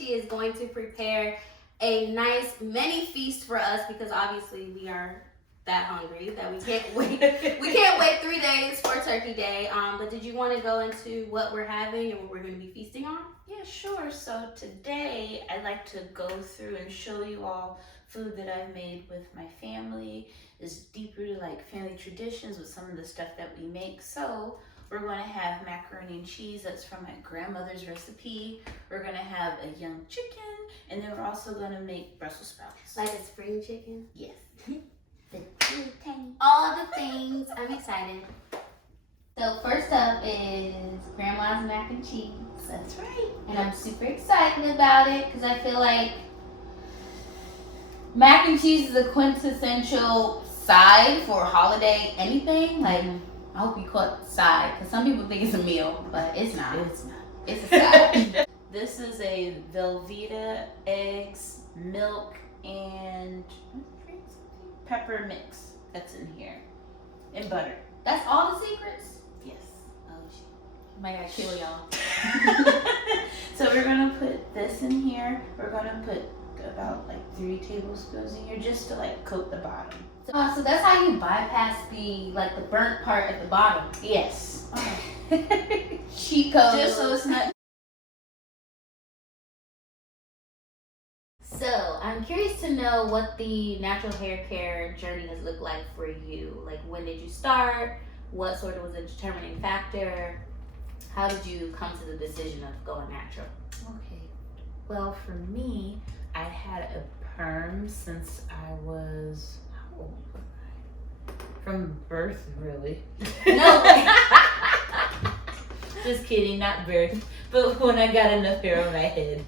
She is going to prepare a nice mini feast for us because obviously we are that hungry that we can't wait. We can't wait 3 days for Turkey Day. But did you want to go into what we're having and what we're going to be feasting on? Yeah, sure. So today I'd like to go through and show you all food that I've made with my family. It's deeper to like family traditions with some of the stuff that we make. So we're going to have macaroni and cheese. That's from my grandmother's recipe. We're going to have a young chicken, and then we're also going to make Brussels sprouts. Like a spring chicken? Yes. The tiny. All the things. I'm excited. So first up is Grandma's mac and cheese. That's right. And I'm super excited about it because I feel like mac and cheese is a quintessential side for holiday anything. Like, I hope you caught side because some people think it's a meal, but it's not. It's not. It's a side. This is a Velveeta, eggs, milk, and pepper mix that's in here. And butter. That's all the secrets? Yes. Oh, shit. I might gotta kill y'all. So we're gonna put this in here. We're gonna put about like 3 tablespoons in here just to like coat the bottom. So that's how you bypass the burnt part at the bottom. Yes. Okay. Cheat code. Just so it's not. So I'm curious to know what the natural hair care journey has looked like for you. Like, when did you start? What sort of was a determining factor? How did you come to the decision of going natural? Okay. Well, for me, I had a perm since I was, how old was I? From birth, really. No. Just kidding, not birth, but when I got enough hair on my head.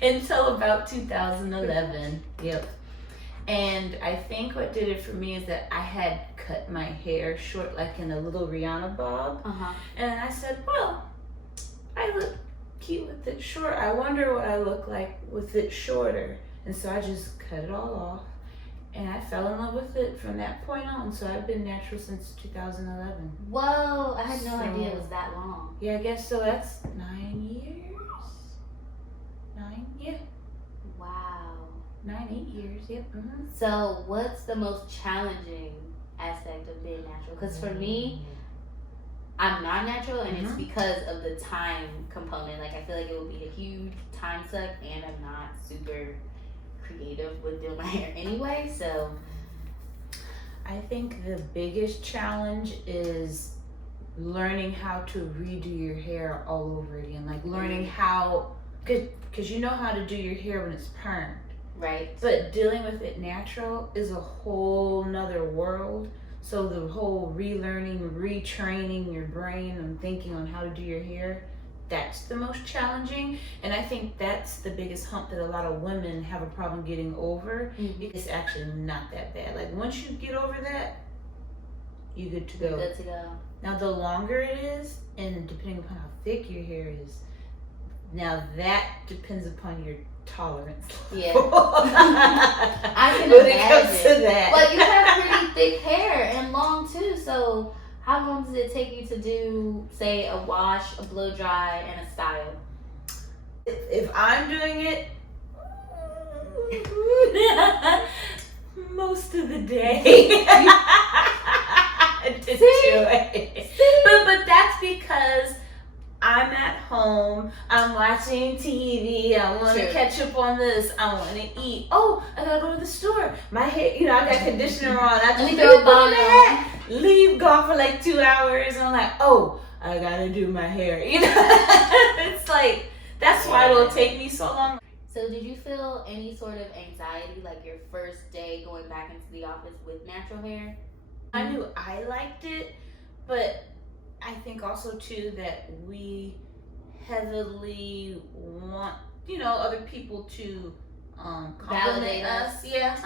Until about 2011. Yep. And I think what did it for me is that I had cut my hair short, like in a little Rihanna bob. And I said, well, I look cute with it short. I wonder what I look like with it shorter. And so I just cut it all off. And I fell in love with it from that point on. So I've been natural since 2011. Whoa, I had no idea it was that long. Yeah, I guess so. That's 9 years. 9, yeah. Wow. 9, 8 years, yep. Mm-hmm. So what's the most challenging aspect of being natural? Because for me, I'm not natural, and it's because of the time component. Like, I feel like it would be a huge time suck, and I'm not super creative with doing my hair anyway, so. I think the biggest challenge is learning how to redo your hair all over again. Like, learning how, because you know how to do your hair when it's permed. Right. But dealing with it natural is a whole nother world. So the whole relearning, retraining your brain and thinking on how to do your hair, that's the most challenging. And I think that's the biggest hump that a lot of women have a problem getting over. It's actually not that bad. Like, once you get over that, you're good to go. You're good to go. Now, the longer it is, and depending upon how thick your hair is, now that depends upon your tolerance. Yeah. I can imagine. It comes to that. But you have pretty thick hair and long too, so how long does it take you to do, say, a wash, a blow dry, and a style? If I'm doing it, most of the day. But that's because I'm at home, I'm watching TV, I want to catch up on this, I want to eat. Oh, I gotta go to the store. My hair, I got conditioner on. I just throw a bomb on. Leave, gone for like 2 hours, and I'm like, oh, I gotta do my hair. It's like, that's why it'll take me so long. So did you feel any sort of anxiety, like your first day going back into the office with natural hair? I knew I liked it, but I think also too that we heavily want, other people to compliment us. Yeah.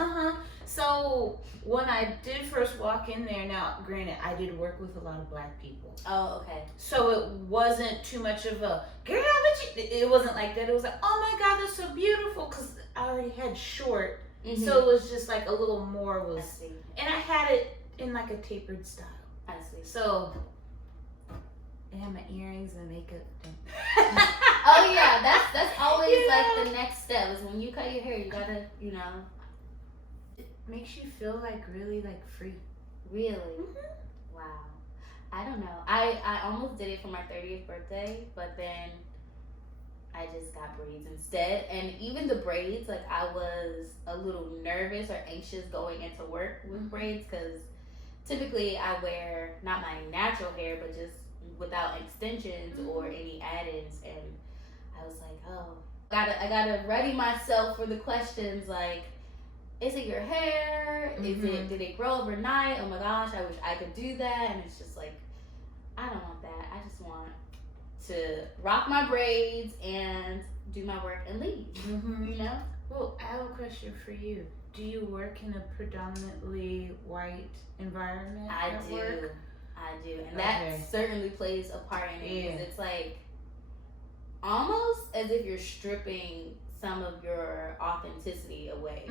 So when I did first walk in there, now granted, I did work with a lot of Black people. Oh, okay. So it wasn't too much of a, girl, it wasn't like that. It was like, oh my God, that's so beautiful, because I already had short. So it was just like a little more was, and I had it in like a tapered style. I see. So, and my earrings and makeup. Oh yeah, that's always You like know? the next step is when you cut your hair, you gotta, It makes you feel like really like free. really. Mm-hmm. Wow. I don't know. I almost did it for my 30th birthday, but then I just got braids instead. And even the braids, like I was a little nervous or anxious going into work with braids because typically I wear not my natural hair, but just without extensions or any add-ins. And I was like, oh, I gotta ready myself for the questions like, is it your hair? Did it grow overnight? Oh my gosh, I wish I could do that. And it's just like, I don't want that. I just want to rock my braids and do my work and leave. You know? Well, I have a question for you. Do you work in a predominantly white environment at work? I do. And that certainly plays a part in it. Because it's like almost as if you're stripping some of your authenticity away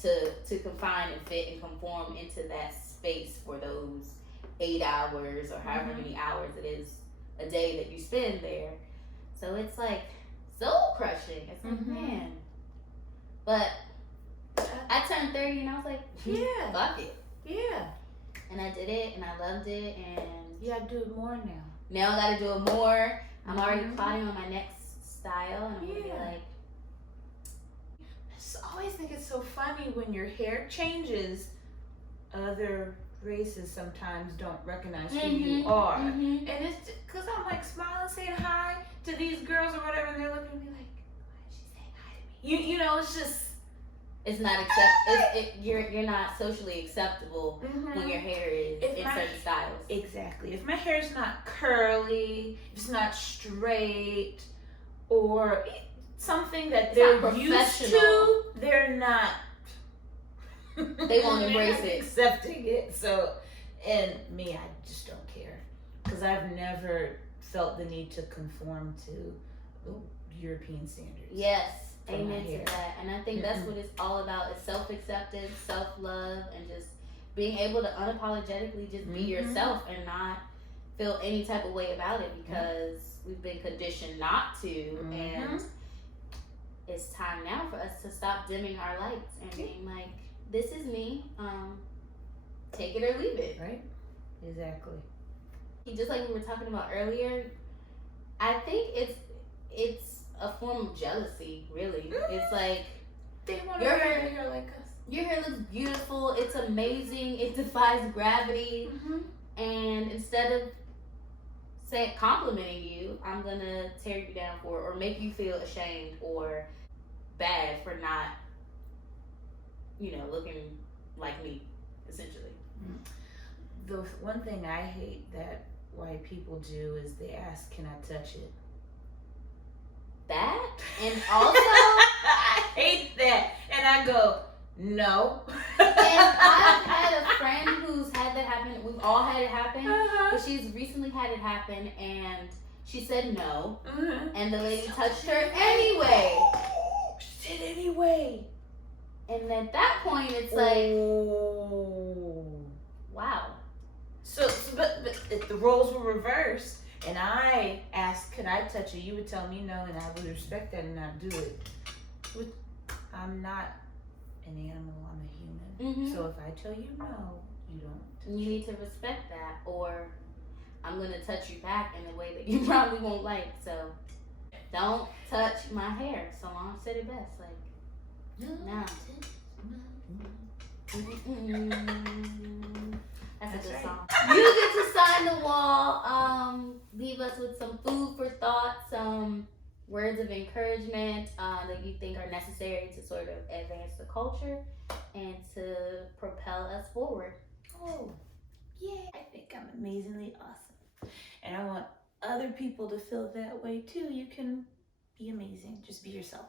to confine and fit and conform into that space for those 8 hours or however many hours it is a day that you spend there. So it's like soul crushing. It's like, man. But I turned 30 and I was like, fuck it. Yeah. And I did it and I loved it, and you gotta do it more now. Now I gotta do it more. I'm already plotting on my next style, and I'm gonna be like, I just always think it's so funny when your hair changes. Other races sometimes don't recognize who you are, and it's because I'm like smiling, saying hi to these girls or whatever, and they're looking at me like, why is she saying hi to me? You know, it's just. It's not you're not socially acceptable when your hair is in certain styles. Exactly. If my hair is not curly, if it's not straight, or something that they're used to, they're not. They won't embrace it. Accepting it. So, and me, I just don't care because I've never felt the need to conform to the European standards. Yes. Amen to that. And I think that's what it's all about, is self-acceptance, self-love, and just being able to unapologetically just be yourself and not feel any type of way about it, because we've been conditioned not to. And it's time now for us to stop dimming our lights and being like, this is me, take it or leave it. Right? Exactly. Just like we were talking about earlier, I think it's a form of jealousy, really. It's like, they want to wear hair like us. Your hair looks beautiful. It's amazing. It defies gravity. And instead of complimenting you, I'm gonna tear you down for it, or make you feel ashamed or bad for not, looking like me, essentially. The one thing I hate that white people do is they ask, "Can I touch it?" That, and also I hate that, and I go, no. And I've had a friend who's had that happen. We've all had it happen, but she's recently had it happen, and she said no, and the lady touched her anyway. She did anyway. And at that point, it's like, wow. So but if the roles were reversed, and I asked, could I touch it? You would tell me no, and I would respect that and not do it. I'm not an animal, I'm a human. So if I tell you no, you don't. You need to respect that, or I'm going to touch you back in a way that you probably won't like. So don't touch my hair. So long said it best. Like, no. That's a good song. You get to sign the wall. Leave us with some food for thought, some words of encouragement that you think are necessary to sort of advance the culture and to propel us forward. Oh, yeah. I think I'm amazingly awesome. And I want other people to feel that way too. You can be amazing. Just be yourself.